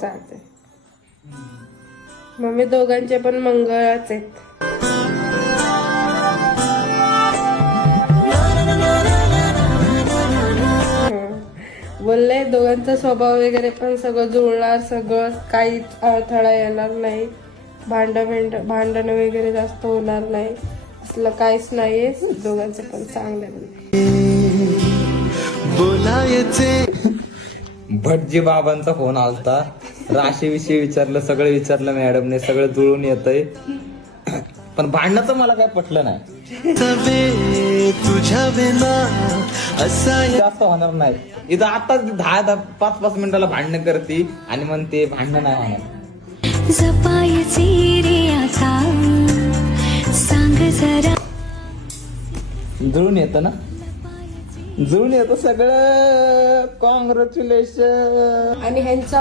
चालते. मम्मी दोघांचे पण मंगळच आहेत. बोलले दोघांचा स्वभाव वगैरे पण सगळं जुळणार, सगळं काहीच अडथळा येणार नाही, भांडण वगैरे जास्त होणार नाही, असलं काहीच नाहीये. दोघांचे पण चांगले बोलायचे. भटजी बाबांचा फोन आलता, राशीविषयी विचारलं, सगळं विचारलं मॅडमने, सगळं जुळून येतंय. पण भांडणाचं मला काय पटलं नाही. तुझ्या बिना असा जास्त होणार नाही. इथं आता 10-5 मिनिटाला भांडणं करते आणि म्हणते भांडण नाही होणार. जपायची रे आता, सांग जरा. जुळून येतं ना, जुळून येतं सगळं. कॉंग्रॅच्युलेशन. आणि ह्यांचा